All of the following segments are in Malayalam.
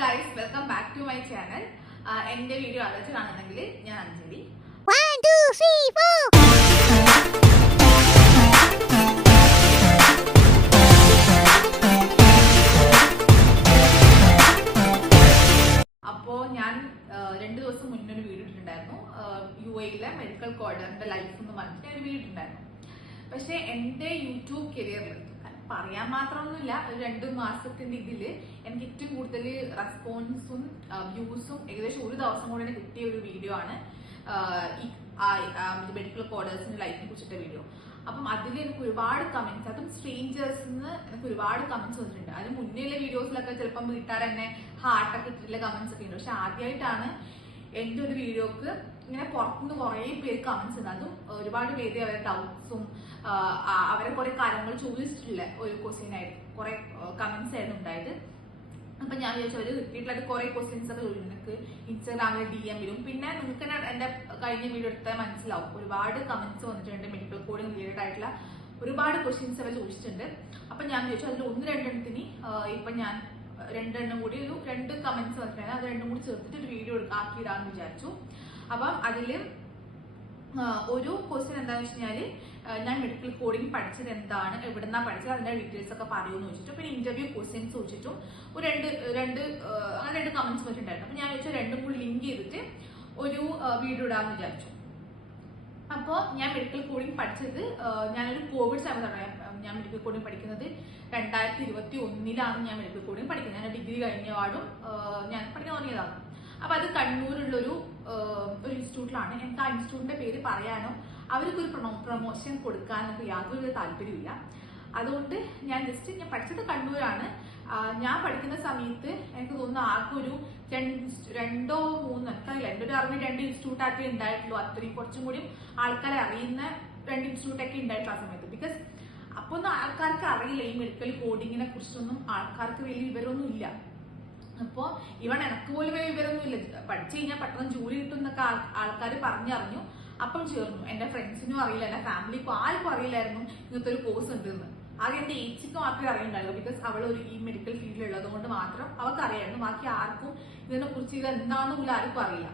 Guys welcome back to my channel എന്റെ വീഡിയോ ആലോചിച്ച് കാണുന്നെങ്കിൽ ഞാൻ അഞ്ജലി. അപ്പോ ഞാൻ രണ്ട് ദിവസം മുന്നേ ഒരു വീഡിയോ ഇട്ടിട്ടുണ്ടായിരുന്നു. യു എയിലെ മെഡിക്കൽ കോഡറിന്റെ ലൈഫ് എന്ന് പറഞ്ഞിട്ട് ഞാൻ ഒരു വീഡിയോ ഇട്ടിട്ടുണ്ടായിരുന്നു. പക്ഷെ എന്റെ യൂട്യൂബ് കരിയറിൽ പറയാൻ മാത്രമൊന്നുമില്ല. രണ്ട് മാസത്തിന്റെ ഇതിൽ എനിക്ക് ഏറ്റവും കൂടുതൽ റെസ്പോൺസും വ്യൂസും ഏകദേശം ഒരു ദിവസം കൊണ്ട് തന്നെ കിട്ടിയ ഒരു വീഡിയോ ആണ്. മെഡിക്കൽ കോഡേഴ്സിന്റെ ലൈഫിനെ കുറിച്ചിട്ട വീഡിയോ അപ്പം അതിൽ എനിക്ക് ഒരുപാട് കമന്റ്സ് അതും സ്ട്രേഞ്ചേഴ്സ് എനിക്ക് ഒരുപാട് കമന്റ്സ് വന്നിട്ടുണ്ട്. അതിന് മുന്നേയുള്ള വീഡിയോസിലൊക്കെ ചിലപ്പം വീട്ടുകാർ തന്നെ ഹാർട്ടൊക്കെ ഇട്ടിട്ടുള്ള കമന്റ്സ് ഒക്കെ ഉണ്ട്. പക്ഷെ ആദ്യമായിട്ടാണ് എന്റെ ഒരു വീഡിയോക്ക് ഇങ്ങനെ പുറത്തുനിന്ന് കുറേ പേര് കമന്റ്സ് ഉണ്ട്. അതും ഒരുപാട് പേര് അവരുടെ ഡൗട്ട്സും അവരെ കുറെ കാര്യങ്ങൾ ചോദിച്ചിട്ടില്ല ഒരു ക്വസ്റ്റ്യനായിട്ട് കുറെ കമന്റ്സ് ആയിരുന്നു ഉണ്ടായത്. അപ്പൊ ഞാൻ വിചാരിച്ചു അവർ വീട്ടിലത് കുറെ ക്വസ്റ്റ്യൻസ് ഒക്കെ നിങ്ങൾക്ക് ഇൻസ്റ്റാഗ്രാമിൽ ഡി എമ്മിലും പിന്നെ നിങ്ങൾക്ക് എന്റെ കഴിഞ്ഞ വീഡിയോ എടുത്താൽ മനസ്സിലാവും. ഒരുപാട് കമന്റ്സ് വന്നിട്ടുണ്ട്. മെഡിക്കൽ കോഡിംഗ് റിലേറ്റഡ് ആയിട്ടുള്ള ഒരുപാട് ക്വസ്റ്റ്യൻസ് അവർ ചോദിച്ചിട്ടുണ്ട്. അപ്പൊ ഞാൻ ചോദിച്ചു അതിൽ ഒന്ന് രണ്ടെണ്ണത്തിന് ഇപ്പൊ ഞാൻ രണ്ടെണ്ണം കൂടി ഒരു രണ്ട് കമന്റ്സ് വന്നിട്ടുണ്ടായിരുന്നു അത് രണ്ടും കൂടി ചേർത്തിട്ട് ഒരു വീഡിയോ ആക്കിയിടാന്ന് വിചാരിച്ചു. അപ്പം അതിൽ ഒരു ക്വസ്റ്റ്യൻ എന്താണെന്ന് വെച്ച് കഴിഞ്ഞാൽ ഞാൻ മെഡിക്കൽ കോഡിംഗ് പഠിച്ചത് എന്താണ് എവിടുന്നാ പഠിച്ചത് അതിന്റെ ഡീറ്റെയിൽസ് ഒക്കെ പറയുമെന്ന് ചോദിച്ചിട്ട് പിന്നെ ഇന്റർവ്യൂ ക്വസ്റ്റ്യൻസ് ചോദിച്ചിട്ടും ഒരു രണ്ട് രണ്ട് അങ്ങനെ രണ്ട് കമന്റ്സ് വെച്ചിട്ടുണ്ടായിരുന്നു അപ്പൊ ഞാൻ വെച്ചാൽ രണ്ടും കൂടി ലിങ്ക് ചെയ്തിട്ട് ഒരു വീഡിയോ ഇടാന്ന് വിചാരിച്ചു. അപ്പോ ഞാൻ മെഡിക്കൽ കോഡിംഗ് പഠിച്ചത് ഞാനൊരു കോവിഡ് സമയത്താണ് ഞാൻ മെഡിക്കൽ കോഡിംഗ് പഠിക്കുന്നത് രണ്ടായിരത്തി ഇരുപത്തി ഒന്നിലാണ് ഞാൻ മെഡിക്കൽ കോഡിംഗ് പഠിക്കുന്നത്. ഞാൻ ഡിഗ്രി കഴിഞ്ഞ പാടും ഞാൻ പഠിക്കാൻ തുടങ്ങിയതാണ്. അപ്പൊ അത് കണ്ണൂരുള്ളൊരു ഒരു ഇൻസ്റ്റിറ്റ്യൂട്ടിലാണ് എനിക്ക് ആ ഇൻസ്റ്റിറ്റ്യൂട്ടിന്റെ പേര് പറയാനോ അവർക്ക് ഒരു പ്രൊമോഷൻ കൊടുക്കാനോ ഒക്കെ യാതൊരു താല്പര്യമില്ല അതുകൊണ്ട് ഞാൻ ജസ്റ്റ് ഞാൻ പഠിച്ചത് കണ്ണൂരാണ്. ഞാൻ പഠിക്കുന്ന സമയത്ത് എനിക്ക് തോന്നുന്നു ആർക്കും ഒരു രണ്ടോ മൂന്നോ എനിക്കറിയില്ല എന്റെ ഒരു അറിഞ്ഞ രണ്ട് ഇൻസ്റ്റിറ്റ്യൂട്ട് ആക്കി ഉണ്ടായിട്ടുള്ളൂ. അത്രയും കുറച്ചും കൂടി ആൾക്കാരെ അറിയുന്ന രണ്ട് ഇൻസ്റ്റിറ്റ്യൂട്ടൊക്കെ ഉണ്ടായിട്ടുള്ള ആ സമയത്ത്. ബിക്കോസ് അപ്പൊ ഒന്നും ആൾക്കാർക്ക് അറിയില്ല ഈ മെഡിക്കൽ കോഡിങ്ങിനെ കുറിച്ചൊന്നും ആൾക്കാർക്ക് വലിയ വിവരമൊന്നും ഇല്ല അപ്പോ ഇവൺ എനക്ക് പോലും വലിയ വിവരമൊന്നും ഇല്ല പഠിച്ചു കഴിഞ്ഞാൽ പെട്ടെന്ന് ജോലി കിട്ടും എന്നൊക്കെ ആൾക്കാർ പറഞ്ഞറിഞ്ഞു. അപ്പം ചേർന്നു. എന്റെ ഫ്രണ്ട്സിനും അറിയില്ല എന്റെ ഫാമിലിക്കും ആർക്കും അറിയില്ലായിരുന്നു ഇങ്ങനത്തെ ഒരു കോഴ്സ് ഉണ്ടെന്ന്. ആകെ എന്റെ ഏച്ചിക്ക് മാത്രമേ അറിയുണ്ടായിരുന്നു ബിക്കോസ് അവൾ ഒരു ഈ മെഡിക്കൽ ഫീൽഡിൽ ഉള്ളത് കൊണ്ട് മാത്രം അവൾക്ക് അറിയായിരുന്നു ബാക്കി ആർക്കും ഇതിനെ കുറിച്ച് ഇത് എന്താണെന്ന് പോലും ആർക്കും അറിയില്ല.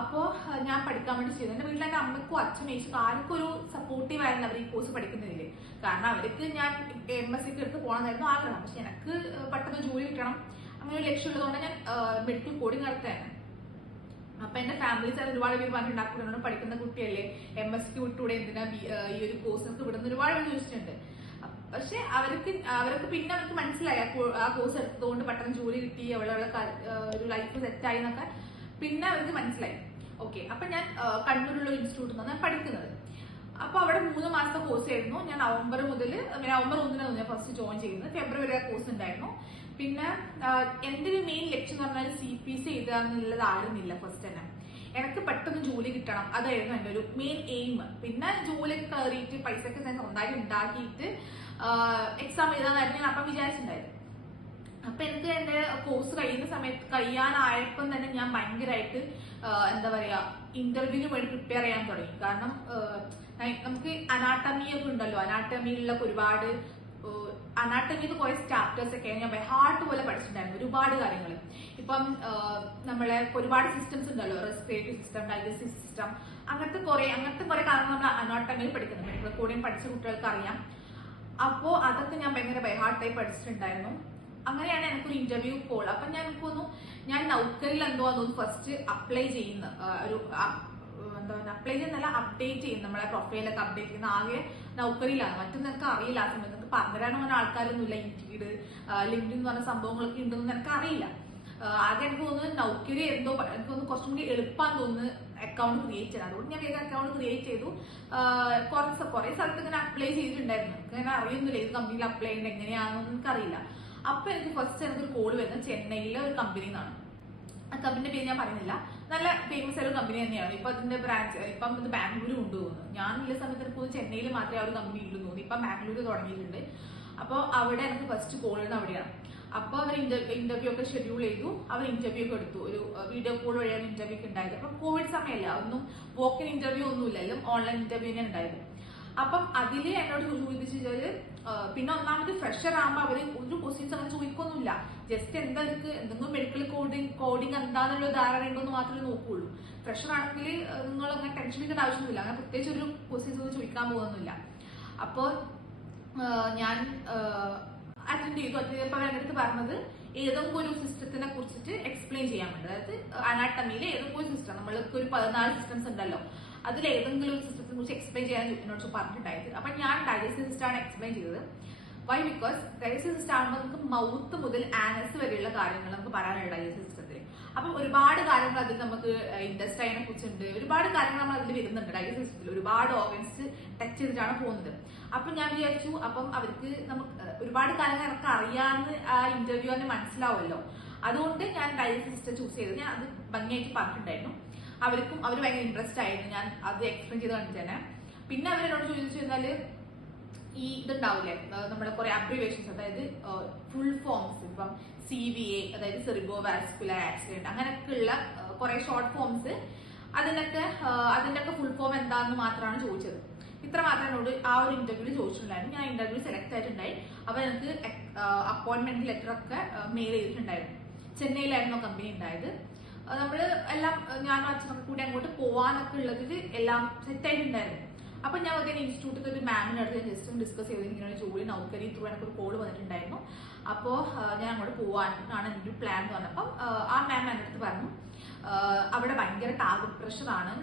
അപ്പോ ഞാൻ പഠിക്കാൻ വേണ്ടി ചെയ്തു. എന്റെ വീട്ടിൽ എന്റെ അമ്മയ്ക്കും അച്ഛനും ഏച്ചിക്കും ആർക്കും ഒരു സപ്പോർട്ടീവ് ആയിരുന്നു അവർ ഈ കോഴ്സ് പഠിക്കുന്നതിൽ. കാരണം അവർക്ക് ഞാൻ എം എസ് സിക്ക് എടുത്ത് പോകണമെന്നായിരുന്നു ആഗ്രഹം. പക്ഷെ എനിക്ക് പെട്ടെന്ന് ജോലി കിട്ടണം. അങ്ങനെ ഒരു ലക്ഷ്യം ഉള്ളതുകൊണ്ട് ഞാൻ മെഡിക്കൽ കോഡിങ് നടത്തുകയാണ്. അപ്പൊ എന്റെ ഫാമിലി സാർ ഒരുപാട് പേര് പറഞ്ഞിട്ടുണ്ടാക്കുന്നത് പഠിക്കുന്ന കുട്ടിയല്ലേ? എം എസ് സി വിട്ടൂടെ എന്തിനാ ഈ ഒരു കോഴ്സ് നമുക്ക് വിടുന്ന? ഒരുപാട് പേര് ചോദിച്ചിട്ടുണ്ട്. പക്ഷെ അവർക്ക് അവർക്ക് പിന്നെ അവർക്ക് മനസ്സിലായി. ആ കോഴ്സ് എടുത്തതുകൊണ്ട് പെട്ടെന്ന് ജോലി കിട്ടി അവളെ അവളെ ഒരു ലൈഫ് സെറ്റായി എന്നൊക്കെ പിന്നെ അവർക്ക് മനസ്സിലായി. ഓക്കെ. അപ്പൊ ഞാൻ കണ്ണൂരുള്ള ഇൻസ്റ്റിറ്റ്യൂട്ടിൽ നിന്നാണ് പഠിക്കുന്നത്. അപ്പൊ അവിടെ മൂന്ന് മാസത്തെ കോഴ്സ് ആയിരുന്നു. ഞാൻ നവംബർ മുതൽ നവംബർ ഒന്നിനാണ് ഞാൻ ഫസ്റ്റ് ജോയിൻ ചെയ്യുന്നത്. ഫെബ്രുവരി ആ കോഴ്സ് ഉണ്ടായിരുന്നു. പിന്നെ ആ, എന്റെ ഒരു മെയിൻ ലക്ഷ്യം എന്ന് പറഞ്ഞാൽ സി പി സി എഴുതുക എന്നുള്ളത് ആയിരുന്നില്ല ഫസ്റ്റ് തന്നെ എനിക്ക് പെട്ടെന്ന് ജോലി കിട്ടണം അതായിരുന്നു എന്റെ ഒരു മെയിൻ എയിം പിന്നെ ജോലിയൊക്കെ കയറിയിട്ട് പൈസ ഒക്കെ ഞാൻ സ്വന്തമായിട്ട് ഉണ്ടാക്കിയിട്ട് എക്സാം എഴുതാന്നായിരുന്നു ഞാൻ അപ്പം വിചാരിച്ചിട്ടുണ്ടായിരുന്നു. അപ്പൊ എനിക്ക് എന്റെ കോഴ്സ് കഴിയുന്ന സമയത്ത് കഴിയാനായപ്പം തന്നെ ഞാൻ ഭയങ്കരമായിട്ട് എന്താ പറയാ ഇന്റർവ്യൂവിന് വേണ്ടി പ്രിപ്പയർ ചെയ്യാൻ തുടങ്ങി. കാരണം നമുക്ക് അനാട്ടമി ഒക്കെ ഉണ്ടല്ലോ അനാട്ടമിയിലൊക്കെ ഒരുപാട് അനാട്ടമിയിൽ കുറെ ചാപ്റ്റേഴ്സ് ഒക്കെ ഞാൻ ബൈ ഹാർട്ട് പോലെ പഠിച്ചിട്ടുണ്ടായിരുന്നു. ഒരുപാട് കാര്യങ്ങൾ ഇപ്പം നമ്മളെ ഒരുപാട് സിസ്റ്റംസ് ഉണ്ടല്ലോ. റെസ്പിറേറ്ററി സിസ്റ്റം ഡൈജസ്റ്റീവ് സിസ്റ്റം അങ്ങനത്തെ കുറെ അങ്ങനത്തെ കുറെ കാര്യങ്ങൾ നമ്മൾ അനാട്ടമിയിൽ പഠിക്കുന്നത് മെഡിക്കൽ കൂടെയും പഠിച്ച കുട്ടികൾക്ക് അറിയാം. അപ്പോൾ അതൊക്കെ ഞാൻ ഭയങ്കര ബൈഹാർട്ടായി പഠിച്ചിട്ടുണ്ടായിരുന്നു. അങ്ങനെയാണ് എനിക്കൊരു ഇന്റർവ്യൂ കോൾ അപ്പൊ ഞാൻ എനിക്ക് തോന്നുന്നു ഞാൻ നൗക്കറിൽ എന്തോ അതോ ഫസ്റ്റ് അപ്ലൈ ചെയ്യുന്ന ഒരു എന്താ പറയുക അപ്ലൈ ചെയ്യുന്നല്ല അപ്ഡേറ്റ് ചെയ്യുന്ന നമ്മളെ പ്രൊഫൈലൊക്കെ അപ്ഡേറ്റ് ചെയ്യുന്ന ആകെ നൗക്കറിയിലാണ് മറ്റൊന്നും നിനക്ക് അറിയില്ല. ആ സമയത്ത് നിനക്ക് പറഞ്ഞുതരാൻ പറഞ്ഞ ആൾക്കാരൊന്നുമില്ല. ഇന്റീഡ് ലിങ്ക്ഡിൻ എന്ന് പറഞ്ഞ സംഭവങ്ങളൊക്കെ ഉണ്ടെന്ന് നിനക്ക് അറിയില്ല. ആകെ എനിക്ക് തോന്നുന്നു നൗക്കരി എന്തോ എനിക്ക് തോന്നുന്നു കുറച്ചും കൂടി എളുപ്പാൻ തോന്നുന്നു അക്കൗണ്ട് ക്രിയേറ്റ് ചെയ്യാൻ. അതുകൊണ്ട് ഞാൻ വേഗം അക്കൗണ്ട് ക്രിയേറ്റ് ചെയ്തു. കുറച്ച് കുറെ സ്ഥലത്ത് ഇങ്ങനെ അപ്ലൈ ചെയ്തിട്ടുണ്ടായിരുന്നു. എനിക്ക് അങ്ങനെ അറിയുന്നില്ല ഏത് കമ്പനിയിൽ അപ്ലൈ ചെയ്യുന്നത് എങ്ങനെയാണെന്ന് എനിക്കറിയില്ല അപ്പൊ എനിക്ക് ഫസ്റ്റ് എനിക്ക് ഒരു കോൾ വരുന്നത് ചെന്നൈയിലെ ഒരു കമ്പനിയിൽ നിന്നാണ് ആ കമ്പനിയുടെ പേര് ഞാൻ പറയുന്നില്ല. നല്ല ഫേമസ് ആയിട്ടുള്ള കമ്പനി തന്നെയാണ്. ഇപ്പൊ അതിന്റെ ബ്രാഞ്ച് ഇപ്പം ഇത് ബാംഗ്ലൂർ കൊണ്ടുപോകുന്നു. ഞാൻ ഉള്ള സമയത്ത് എനിക്ക് ചെന്നൈയിൽ മാത്രമേ ആ ഒരു കമ്പനി ഉള്ളൂ തോന്നി ഇപ്പം ബാംഗ്ലൂർ തുടങ്ങിയിട്ടുണ്ട്. അപ്പോൾ അവിടെ എനിക്ക് ഫസ്റ്റ് കോൾ ചെയ്യുന്നത് അവിടെയാണ്. അപ്പോൾ അവർ ഇന്റർവ്യൂ ഒക്കെ ഷെഡ്യൂൾ ചെയ്തു. അവർ ഇന്റർവ്യൂ ഒക്കെ എടുത്തു. ഒരു വീഡിയോ കോൾ വഴിയാണ് ഇന്റർവ്യൂ ഒക്കെ ഉണ്ടായത്. അപ്പം കോവിഡ് സമയമല്ല ഒന്നും വോക്കിൻ ഇന്റർവ്യൂ എല്ലാം ഓൺലൈൻ ഇന്റർവ്യൂ തന്നെ ഉണ്ടായത്. അപ്പം അതിൽ എന്നോട് ചോദിച്ചാൽ പിന്നെ ഒന്നാമത് ഫ്രഷർ ആകുമ്പോൾ അവർ ഒരു ക്വസ്റ്റ്യൻസ് അങ്ങനെ ചോദിക്കൊന്നുമില്ല. ജസ്റ്റ് എന്താ എനിക്ക് എന്തെങ്കിലും മെഡിക്കൽ കോഡിങ് കോഡിങ് എന്താണെന്നുള്ള ധാരണ ഉണ്ടോ എന്ന് മാത്രമേ നോക്കുകയുള്ളൂ ഫ്രഷർ ആണെങ്കിൽ നിങ്ങൾ അങ്ങനെ ടെൻഷൻ എടുക്കേണ്ട ആവശ്യമൊന്നുമില്ല. അങ്ങനെ പ്രത്യേകിച്ച് ഒരു ക്വസ്റ്റ്യൻസ് ഒന്നും ചോദിക്കാൻ പോകുന്നില്ല അപ്പോൾ ഞാൻ അറ്റൻഡ് ചെയ്തു. ചെയ്തപ്പോൾ എന്റെ അടുത്ത് പറഞ്ഞത് ഏതൊക്കെ ഒരു സിസ്റ്റത്തിനെ കുറിച്ചിട്ട് എക്സ്പ്ലെയിൻ ചെയ്യാൻ വേണ്ടി. അതായത് അനാട്ടമിയിലെ ഏതൊക്കെ ഒരു സിസ്റ്റം നമ്മൾക്ക് ഒരു പതിനാല് സിസ്റ്റംസ് ഉണ്ടല്ലോ. അതിൽ ഏതെങ്കിലും ഒരു സിസ്റ്റത്തിനെ കുറിച്ച് എക്സ്പ്ലെയിൻ ചെയ്യാൻ എന്നോട് പറഞ്ഞിട്ടുണ്ടായത് അപ്പൊ ഞാൻ ഡൈജസ്റ്റീവ് സിസ്റ്റം ആണ് എക്സ്പ്ലെയിൻ ചെയ്തത്. വൈ ബിക്കോസ് ഡൈജസ്റ്റീവ് സിസ്റ്റം ആകുമ്പോൾ നമുക്ക് മൗത്ത് മുതൽ ആനസ് വരെയുള്ള കാര്യങ്ങൾ നമുക്ക് പറയാനുള്ള ഡൈജസ്റ്റീവ് സിസ്റ്റത്തിൽ അപ്പൊ ഒരുപാട് കാര്യങ്ങൾ അതിൽ നമുക്ക് ഇൻഡസ്ട്രൈനെ കുറിച്ചുണ്ട്. ഒരുപാട് കാര്യങ്ങൾ നമ്മൾ അതിൽ വരുന്നുണ്ട് ഡൈജസ്റ്റീവ് സിസ്റ്റത്തിൽ ഒരുപാട് ഓർഗൻസ് ടച്ച് ചെയ്തിട്ടാണ് പോകുന്നത്. അപ്പൊ ഞാൻ വിചാരിച്ചു അപ്പം അവർക്ക് നമുക്ക് ഒരുപാട് കാര്യങ്ങൾ എനിക്ക് അറിയാമെന്ന് ആ ഇന്റർവ്യൂ തന്നെ മനസ്സിലാവുമല്ലോ. അതുകൊണ്ട് ഞാൻ ഡൈജസ്റ്റീവ് സിസ്റ്റം ചൂസ് ചെയ്തത്. ഞാൻ അത് ഭംഗിയായിട്ട് പറഞ്ഞിട്ടുണ്ടായിരുന്നു. അവർക്കും അവർ ഭയങ്കര ഇൻട്രസ്റ്റ് ആയിരുന്നു. ഞാൻ അത് എക്സ്പ്ലെയിൻ ചെയ്ത് തന്നെ പിന്നെ അവരെന്നോട് ചോദിച്ചു കഴിഞ്ഞാൽ ഈ ഇതുണ്ടാവില്ലേ നമ്മുടെ കുറെ അബ്രിവേഷൻസ് അതായത് ഫുൾ ഫോംസ് ഇപ്പം സി വി എ അതായത് സെറിബോ വാസ്കുലർ ആക്സിഡന്റ് അങ്ങനെയൊക്കെ ഉള്ള കുറെ ഷോർട്ട് ഫോംസ് അതിനൊക്കെ അതിന്റെയൊക്കെ ഫുൾ ഫോം എന്താണെന്ന് മാത്രമാണ് ചോദിച്ചത്. ഇത്ര മാത്രം എന്നോട് ആ ഒരു ഇന്റർവ്യൂവിൽ ചോദിച്ചിട്ടുണ്ടായിരുന്നു. ഞാൻ ഇന്റർവ്യൂ സെലക്ട് ആയിട്ടുണ്ടായി. അവർ എനിക്ക് അപ്പോയിന്റ്മെന്റ് ലെറ്റർ ഒക്കെ മെയിൽ ചെയ്തിട്ടുണ്ടായിരുന്നു. ചെന്നൈയിലായിരുന്നു കമ്പനി ഉണ്ടായത്? അഹ് നമ്മൾ എല്ലാം ഞാനും അച്ഛനും കൂടി അങ്ങോട്ട് പോവാനൊക്കെ ഉള്ളതിൽ എല്ലാം സെറ്റായിട്ടുണ്ടായിരുന്നു. അപ്പൊ ഞാൻ ഒരു ഇൻസ്റ്റിറ്റ്യൂട്ടിൽ ഒരു മാമിന് അടുത്ത് ജസ്റ്റ് ഒന്ന് ഡിസ്കസ് ചെയ്ത് ഇങ്ങനെ ജോലി നൗക്കരി ത്രൂ എനിക്ക് ഒരു കോൾ വന്നിട്ടുണ്ടായിരുന്നു. അപ്പോ ഞാൻ അങ്ങോട്ട് പോവാനാണ് എന്റെ ഒരു പ്ലാൻ എന്ന് പറഞ്ഞപ്പോ ആ മാം എന്റെ അടുത്ത് പറഞ്ഞു അവിടെ ഭയങ്കര ടാർഗറ്റ് പ്രഷറാണ്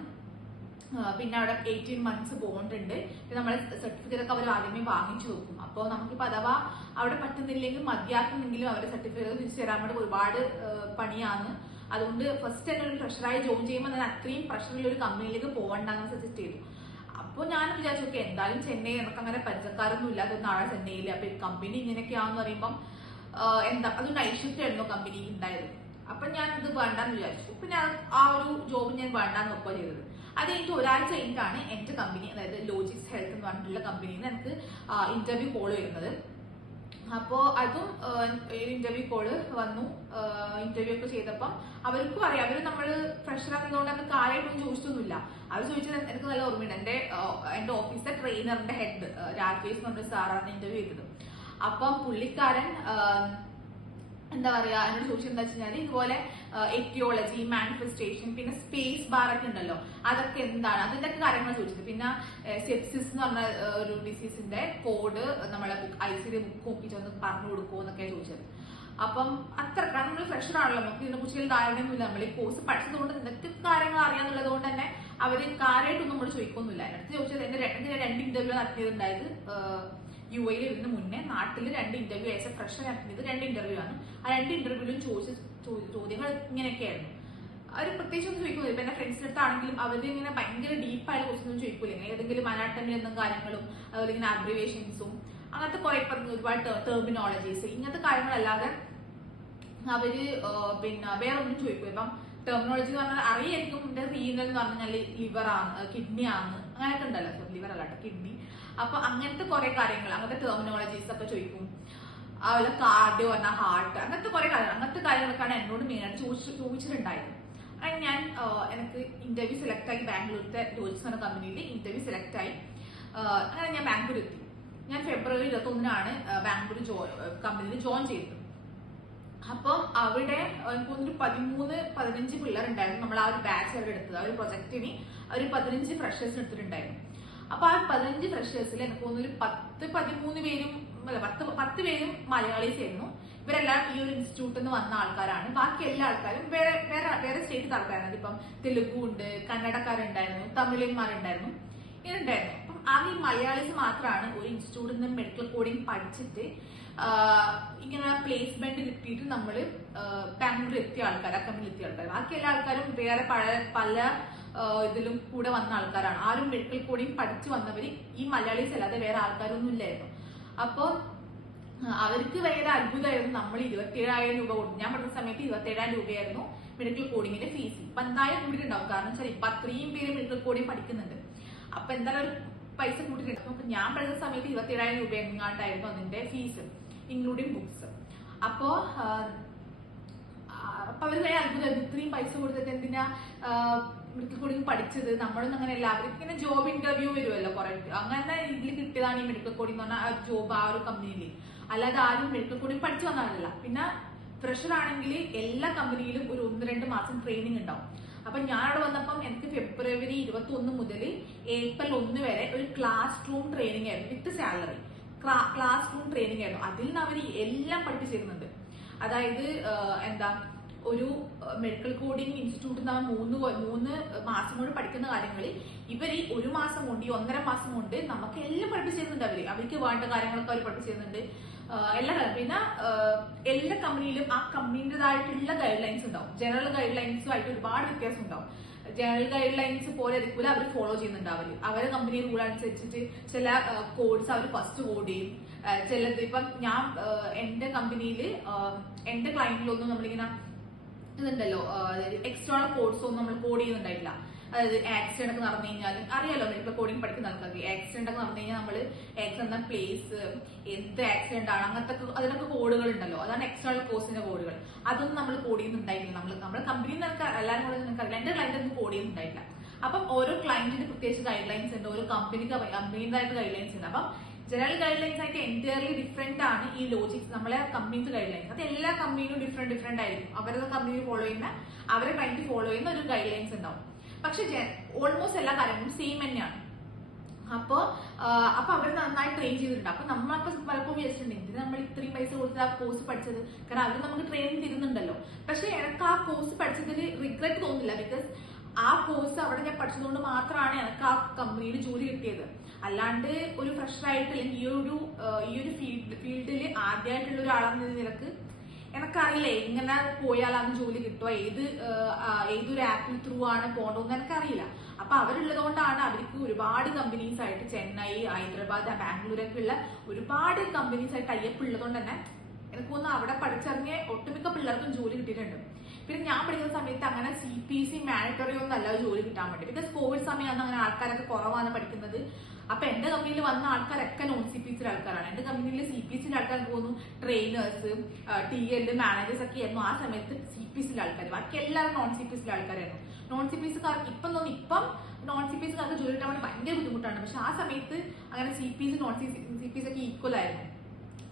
പിന്നെ അവിടെ എയ്റ്റീൻ മന്ത്സ് പിന്നെ നമ്മളെ സർട്ടിഫിക്കറ്റ് ഒക്കെ അവർ ആദ്യമേ വാങ്ങിച്ചു വെക്കും. അപ്പോൾ നമുക്കിപ്പോൾ അഥവാ അവിടെ പറ്റുന്നില്ലെങ്കിൽ മതിയാക്കുന്നെങ്കിലും അവരുടെ സർട്ടിഫിക്കറ്റ് തിരിച്ചു തരാൻ വേണ്ടി ഒരുപാട് പണിയാണ്. അതുകൊണ്ട് ഫസ്റ്റ് തന്നെ ഒരു ഫ്രഷറായി ജോയിൻ ചെയ്യുമ്പോൾ ഞാൻ അത്രയും പ്രഷറുള്ള ഒരു കമ്പനിയിലേക്ക് പോകണ്ടെന്ന് സജസ്റ്റ് ചെയ്തു. അപ്പോൾ ഞാൻ വിചാരിച്ചു ഓക്കെ എന്തായാലും ചെന്നൈ നമുക്ക് അങ്ങനെ പരിചയക്കാരൊന്നും ഇല്ലാത്ത നാളെ ചെന്നൈയിൽ അപ്പൊ ഈ കമ്പനി ഇങ്ങനെയൊക്കെയാണെന്ന് പറയുമ്പം എന്താ അത് നൈറ്റ് ഷിഫ്റ്റ് ആയിരുന്നു കമ്പനി ഉണ്ടായത് അപ്പൊ ഞാൻ ഇത് വേണ്ടാന്ന് വിചാരിച്ചു. പിന്നെ ഞാൻ ആ ഒരു ജോബ് ഞാൻ വേണ്ടാന്ന് നോക്കുക ചെയ്തത്. അത് കഴിഞ്ഞിട്ട് ഒരാഴ്ച കഴിഞ്ഞിട്ടാണ് എന്റെ കമ്പനി അതായത് ലോജിക്സ് ഹെൽത്ത് എന്ന് പറഞ്ഞിട്ടുള്ള കമ്പനിയിൽ നിന്ന് എനിക്ക് ഇന്റർവ്യൂ കോൾ വരുന്നത്. അപ്പോ അതും ഇന്റർവ്യൂ കോൾ വന്നു. ഇന്റർവ്യൂ ഒക്കെ ചെയ്തപ്പം അവർക്കും അറിയാം. അവർ നമ്മൾ ഫ്രഷർ ആകുന്നതുകൊണ്ട് അവർക്ക് കാര്യമായിട്ടൊന്നും ചോദിച്ചൊന്നുമില്ല. അവർ ചോദിച്ചത് എനിക്ക് നല്ല ഓർമ്മയുണ്ട്. എന്റെ എന്റെ ഓഫീസിലെ ട്രെയിനറിന്റെ ഹെഡ് രാകേഷ് എന്ന് പറഞ്ഞ സാറാണ് ഇന്റർവ്യൂ ചെയ്തത്. അപ്പം പുള്ളിക്കാരൻ എന്താ പറയാ എന്നോട് ചോദിച്ചത് എന്താ വെച്ചാൽ ഇതുപോലെ എറ്റിയോളജി മാനിഫെസ്റ്റേഷൻ പിന്നെ സ്പേസ് ബാർ ഒക്കെ ഉണ്ടല്ലോ അതൊക്കെ എന്താണ്? അതിന്റെ കാര്യങ്ങൾ ചോദിച്ചത്. പിന്നെ സെപ്സിസ് എന്ന് പറഞ്ഞ ഒരു ഡിസീസിന്റെ കോഡ് നമ്മളെ ബുക്ക് ഐ ഡി ബുക്ക് ഒന്ന് പറഞ്ഞു കൊടുക്കുമോ എന്നൊക്കെ ചോദിച്ചത്. അപ്പം അത്ര കാരണം നമ്മൾ ഫ്രഷർ ആണല്ലോ നമുക്ക് ഇതിനെ കുറിച്ച് വലിയ ധാരണയൊന്നുമില്ല. നമ്മൾ ഈ കോഴ്സ് പഠിച്ചതുകൊണ്ട് എന്തൊക്കെ കാര്യങ്ങൾ അറിയാന്നുള്ളത് കൊണ്ട് തന്നെ അവർ കാര്യമായിട്ടൊന്നും നമ്മൾ ചോദിക്കൊന്നുമില്ല. എന്റെ അടുത്ത് ചോദിച്ചത് എന്റെ ര- രണ്ട് ഇന്റർവ്യൂ നടത്തിയതുണ്ടായത്? യു എയിൽ ഇരുന്ന് മുന്നേ നാട്ടിൽ രണ്ട് ഇന്റർവ്യൂ ആസ് എ ഫ്രഷർ രണ്ട് ഇന്റർവ്യൂ ആണ്. ആ രണ്ട് ഇന്റർവ്യൂവിലും ചോദിച്ച ചോദ്യങ്ങൾ ഇങ്ങനെയൊക്കെയായിരുന്നു. അവർ പ്രത്യേകിച്ച് ഒന്നും ചോദിക്കുന്നില്ല ഇപ്പൊ എന്റെ ഫ്രണ്ട്സിന്റെ അടുത്താണെങ്കിലും അവർ ഇങ്ങനെ ഭയങ്കര ഡീപ്പായ ക്വസ്റ്റ്യൻ ഒന്നും ചോദിക്കൂല. ഇങ്ങനെ ഏതെങ്കിലും അനാട്ടമി എന്തും കാര്യങ്ങളും അതുപോലെ ഇങ്ങനെ അബ്രിവേഷൻസും അങ്ങനത്തെ കുറെ ഒരുപാട് ടെർമിനോളജീസ് ഇങ്ങനത്തെ കാര്യങ്ങളല്ലാതെ അവർ പിന്നെ വേറെ ഒന്നും ചോദിക്കും ഇപ്പം ടെർമിനോളജി എന്ന് പറഞ്ഞാൽ അറിയായിരിക്കും എന്റെ റീനൽ എന്ന് പറഞ്ഞാൽ ലിവർ ആണ് കിഡ്നി ആണ്. അങ്ങനെയൊക്കെ ഉണ്ടല്ലോ. ലിവർ അല്ല കിഡ്നി അപ്പൊ അങ്ങനത്തെ കുറെ കാര്യങ്ങൾ അങ്ങനത്തെ ടെർമിനോളജീസ് ഒക്കെ ചോദിക്കും. അതുപോലെ കാർഡിയോ പറഞ്ഞാൽ ഹാർട്ട് അങ്ങനത്തെ കുറെ കാര്യങ്ങൾ അങ്ങനത്തെ കാര്യങ്ങളൊക്കെയാണ് എന്നോട് മെയിനായിട്ട് ചോദിച്ചു ചോദിച്ചിട്ടുണ്ടായത്. അങ്ങനെ ഞാൻ എനിക്ക് ഇന്റർവ്യൂ സെലക്ട് ആയി ബാംഗ്ലൂരിലെ ലോജിസ് എന്ന കമ്പനിയിൽ ഇന്റർവ്യൂ സെലക്ട് ആയി. അങ്ങനെ ഞാൻ ബാംഗ്ലൂർ എത്തി. ഞാൻ ഫെബ്രുവരി ഇരുപത്തൊന്നിനാണ് ബാംഗ്ലൂർ ജോ കമ്പനിയിൽ ജോയിൻ ചെയ്തത്. അപ്പം അവിടെ എനിക്ക് തോന്നുന്നു ഒരു പതിമൂന്ന് പതിനഞ്ച് പിള്ളേരുണ്ടായിരുന്നു. നമ്മൾ ആ ഒരു ബാച്ച് അവർ എടുത്തത്. ആ ഒരു പ്രൊജക്ടിന് ഒരു പതിനഞ്ച് ഫ്രഷേഴ്സ് എടുത്തിട്ടുണ്ടായിരുന്നു. അപ്പൊ ആ പതിനഞ്ച് ഫ്രഷേഴ്സിൽ എനിക്ക് തോന്നുന്നു പത്ത് പതിമൂന്ന് പേരും അല്ല പത്ത് പത്ത് പേരും മലയാളീസ് ആയിരുന്നു ഇവരെല്ലാം ഈ ഒരു ഇൻസ്റ്റിറ്റ്യൂട്ടിൽ നിന്ന് വന്ന ആൾക്കാരാണ്. ബാക്കി എല്ലാ ആൾക്കാരും വേറെ വേറെ വേറെ സ്റ്റേറ്റ് ആൾക്കാരാണ്. ഇപ്പം തെലുഗു ഉണ്ട് കന്നഡക്കാരുണ്ടായിരുന്നു തമിഴന്മാരുണ്ടായിരുന്നു ഇങ്ങനെ ഉണ്ടായിരുന്നു അപ്പം ആ ഈ മലയാളീസ് മാത്രമാണ് ഒരു ഇൻസ്റ്റിറ്റ്യൂട്ടിൽ നിന്ന് മെഡിക്കൽ കോഡിംഗ് പഠിച്ചിട്ട് ഇങ്ങനെ പ്ലേസ്മെന്റ് കിട്ടിയിട്ട് നമ്മൾ ബാംഗ്ലൂർ എത്തിയ ആൾക്കാർ കമ്പനിയിൽ എത്തിയ ആൾക്കാർ ബാക്കി എല്ലാ ആൾക്കാരും വേറെ പല പല ഇതിലും കൂടെ വന്ന ആൾക്കാരാണ്. ആരും മെഡിക്കൽ കോഡിംഗ് പഠിച്ചു വന്നവർ ഈ മലയാളീസ് അല്ലാതെ വേറെ ആൾക്കാരൊന്നും ഇല്ലായിരുന്നു. അപ്പോൾ അവർക്ക് ഭയങ്കര അത്ഭുതമായിരുന്നു. നമ്മൾ ഇരുപത്തിയേഴായിരം രൂപ കൊടുത്തു ഞാൻ പഠിച്ച സമയത്ത് ഇരുപത്തിയേഴായിരം രൂപയായിരുന്നു മെഡിക്കൽ കോഡിങ്ങിന്റെ ഫീസ് ഇപ്പൊ എന്തായാലും കൂടിയിട്ടുണ്ടാവും. കാരണം വെച്ചാൽ ഇപ്പൊ അത്രയും പേര് മെഡിക്കൽ കോഡിങ് പഠിക്കുന്നുണ്ട്. അപ്പൊ എന്തായാലും ഒരു പൈസ കൂട്ടിയിട്ടുണ്ട്. ഞാൻ പഠിച്ച സമയത്ത് ഇരുപത്തിയേഴായിരം രൂപ എങ്ങാണ്ടായിരുന്നു അതിന്റെ ഫീസ് ഇൻക്ലൂഡിങ് ബുക്സ് അപ്പോ ആഹ്, അവർ അപ്പൊ അത്ഭുതം ഇത്രയും പൈസ കൊടുത്തിട്ട് എന്തിനാ മെഡിക്കൽ കോഡിങ് പഠിച്ചത്? നമ്മളൊന്നും അങ്ങനെ അല്ല. അവർക്ക് ഇങ്ങനെ ജോബ് ഇന്റർവ്യൂ വരുമല്ലോ കുറെ. അങ്ങനെ ഇതിൽ കിട്ടിയതാണ് ഈ മെഡിക്കൽ കോഡിംഗ് എന്ന് പറഞ്ഞാൽ ജോബ് ആ ഒരു കമ്പനിയിൽ അല്ലാതെ ആരും മെഡിക്കൽ കോഡിംഗ് പഠിച്ചു വന്നതല്ല പിന്നെ ഫ്രഷർ ആണെങ്കിൽ എല്ലാ കമ്പനിയിലും ഒരു ഒന്ന് രണ്ട് മാസം ട്രെയിനിങ് ഉണ്ടാവും. അപ്പൊ ഞാൻ അവിടെ വന്നപ്പം എനിക്ക് ഫെബ്രുവരി ഇരുപത്തി ഒന്ന് മുതൽ ഏപ്രിൽ ഒന്ന് വരെ ഒരു ക്ലാസ് റൂം ട്രെയിനിങ് ആയിരുന്നു with salary classroom training ആയിരുന്നു. അതിൽ നിന്ന് അവർ എല്ലാം പഠിപ്പിച്ചിരുന്നുണ്ട് അതായത് എന്താ ഒരു മെഡിക്കൽ കോഡിംഗ് ഇൻസ്റ്റിറ്റ്യൂട്ടിൽ നിന്ന് മൂന്ന് മൂന്ന് മാസം കൊണ്ട് പഠിക്കുന്ന കാര്യങ്ങളിൽ ഇവർ ഈ ഒരു മാസം കൊണ്ട് ഈ ഒന്നര മാസം കൊണ്ട് നമുക്ക് എല്ലാം പഠിപ്പിച്ചിരുന്നുണ്ട് അവർ അവർക്ക് വേണ്ട കാര്യങ്ങളൊക്കെ അവർ പഠിപ്പിച്ചിരുന്നുണ്ട് എല്ലാ പിന്നെ എല്ലാ കമ്പനിയിലും ആ കമ്പനിന്റെതായിട്ടുള്ള ഗൈഡ് ലൈൻസ് ഉണ്ടാവും. ജനറൽ ഗൈഡ് ലൈൻസും ആയിട്ട് ഒരുപാട് വ്യത്യാസം ഉണ്ടാവും ജനറൽ ഗൈഡ് ലൈൻസ് പോലെ ആയിരിക്കില്ല അവർ ഫോളോ ചെയ്യുന്നുണ്ട് അവർ അവരെ കമ്പനി റൂൾ അനുസരിച്ചിട്ട് ചില കോഡ്സ് അവർ ഫസ്റ്റ് കോഡ് ചെയ്യും. ചില ചിലത് ഇപ്പം ഞാൻ എന്റെ കമ്പനിയിൽ എന്റെ ക്ലയന്റിലൊന്നും നമ്മളിങ്ങനെ ഇതുണ്ടല്ലോ എക്സ്ട്രാ കോഡ്സ് ഒന്നും നമ്മൾ കോഡ് ചെയ്യുന്നുണ്ടായിട്ടില്ല. അതായത് ആക്സിഡന്റ് ഒക്കെ നടന്നു കഴിഞ്ഞാൽ അറിയാലോ മെഡിക്കൽ കോഡിങ് പഠിക്കുന്ന ആൾക്കാർക്ക്. ആക്സിഡന്റ് ഒക്കെ നടന്നു കഴിഞ്ഞാൽ നമ്മൾ ആക്സിഡന്റ് എന്ന പ്ലേസ് എന്ത് ആക്സിഡന്റ് ആണ് അങ്ങനത്തെ അതിനൊക്കെ കോഡുകൾ ഉണ്ടല്ലോ. അതാണ് എക്സ്ട്രാ കോഴ്സിന്റെ കോഡുകൾ അതൊന്നും നമ്മൾ കോഡ് ഉണ്ടായിട്ടില്ല നമ്മൾ നമ്മുടെ കമ്പനിയിൽ നിന്നൊക്കെ എല്ലാവരും കൂടെ നിങ്ങൾക്ക് അറിയില്ല. എന്റെ ക്ലയന്റ് ഒന്നും കോഡ് ചെയ്യുന്നുണ്ടായിട്ടില്ല അപ്പം ഓരോ ക്ലയന്റിന് പ്രത്യേകിച്ച് ഗൈഡ് ലൈൻസ് ഉണ്ട്. ഓരോ കമ്പനിക്ക് കമ്പനിയുടെ ഗൈഡ് ലൈൻസ് ഉണ്ട്. അപ്പം ജനറൽ ഗൈഡ് ലൈൻസ് ആയിട്ട് എന്റയർലി ഡിഫറെന്റ് ആണ് ഈ ലോജിക്സ് നമ്മളെ കമ്പനീസ് ഗൈഡ് ലൈൻസ് അത് എല്ലാ കമ്പനിയിലും ഡിഫറെന്റ് ഡിഫറെന്റ് ആയിരിക്കും. അവരുടെ കമ്പനി ഫോളോ ചെയ്യുന്ന അവരെ വേണ്ടി ഫോളോ ചെയ്യുന്ന ഒരു ഗൈഡ് ലൈൻസ് ഉണ്ടാവും. പക്ഷെ ഓൾമോസ്റ്റ് എല്ലാ കാര്യങ്ങളും സെയിം തന്നെയാണ്. അപ്പോൾ അപ്പോൾ അപ്പൊ അവർ നന്നായി ട്രെയിൻ ചെയ്തിട്ടുണ്ട്. അപ്പൊ നമ്മളൊക്കെ പലപ്പോഴും വിചാരിച്ചിട്ടുണ്ട് എന്തിനാ നമ്മൾ ഇത്രയും പൈസ കൊടുത്ത് ആ കോഴ്സ് പഠിച്ചത്? കാരണം അവർ നമുക്ക് ട്രെയിനിങ് തരുന്നുണ്ടല്ലോ. പക്ഷെ എനിക്ക് ആ കോഴ്സ് പഠിച്ചതിൽ റിഗ്രറ്റ് തോന്നില്ല ബിക്കോസ് ആ കോഴ്സ് അവിടെ ഞാൻ പഠിച്ചതുകൊണ്ട് മാത്രമാണ് എനിക്ക് ആ കമ്പനിയിൽ ജോലി കിട്ടിയത്. അല്ലാണ്ട് ഒരു ഫ്രഷറായിട്ട് അല്ലെങ്കിൽ ഈ ഒരു ഈ ഒരു ഫീൽഡ് ഫീൽഡിൽ ആദ്യമായിട്ടുള്ള ഒരാളെന്ന നിലയ്ക്ക് എനിക്കറിയില്ല എങ്ങനെ പോയാലാണ് ജോലി കിട്ടുക. ഏത് ഏതൊരു ആപ്പിൽ ത്രൂ ആണ് പോകേണ്ടതെന്ന് എനിക്കറിയില്ല. അപ്പൊ അവരുള്ളത് കൊണ്ടാണ് അവർക്ക് ഒരുപാട് കമ്പനീസ് ആയിട്ട് ചെന്നൈ ഹൈദരാബാദ് ബാംഗ്ലൂരൊക്കെ ഉള്ള ഒരുപാട് കമ്പനീസ് ആയിട്ട് അയ്യപ്പ് ഉള്ളതുകൊണ്ട് തന്നെ എനിക്ക് തോന്നുന്നു അവിടെ പഠിച്ചിറങ്ങിയ ഒട്ടുമിക്ക പിള്ളേർക്കും ജോലി കിട്ടിയിട്ടുണ്ട്. പിന്നെ ഞാൻ പഠിക്കുന്ന സമയത്ത് അങ്ങനെ സി പി സി മാനിറ്ററി ഒന്നും അല്ല ജോലി കിട്ടാൻ വേണ്ടി. ബിക്കോസ് കോവിഡ് സമയമാണ് അങ്ങനെ ആൾക്കാരൊക്കെ കുറവാണ് പഠിക്കുന്നത്. അപ്പൊ എന്റെ കമ്പനിയിൽ വന്ന ആൾക്കാരൊക്കെ നോൺ സി പി സിയുടെ ആൾക്കാരാണ്. എന്റെ കമ്പനിയിൽ സി പി സിയുടെ ആൾക്കാർ പോകുന്നു ട്രെയിനേഴ്സ് ടി എൽ മാനേജേഴ്സ് ഒക്കെ ആയിരുന്നു ആ സമയത്ത് സി പി എസിലെ ആൾക്കാർ ബാക്കി എല്ലാവരും നോൺ സി പി എസിലെ ആൾക്കാരായിരുന്നു. നോൺ സി പി എസ്സുകാർക്ക് ഇപ്പം തോന്നി ഇപ്പം നോൺ സി പി എസ്സുകാർക്ക് ജോലി കിട്ടാൻ ഭയങ്കര ബുദ്ധിമുട്ടാണ്. പക്ഷെ ആ സമയത്ത് അങ്ങനെ C P S non C C P S equal equal ആയിരുന്നു.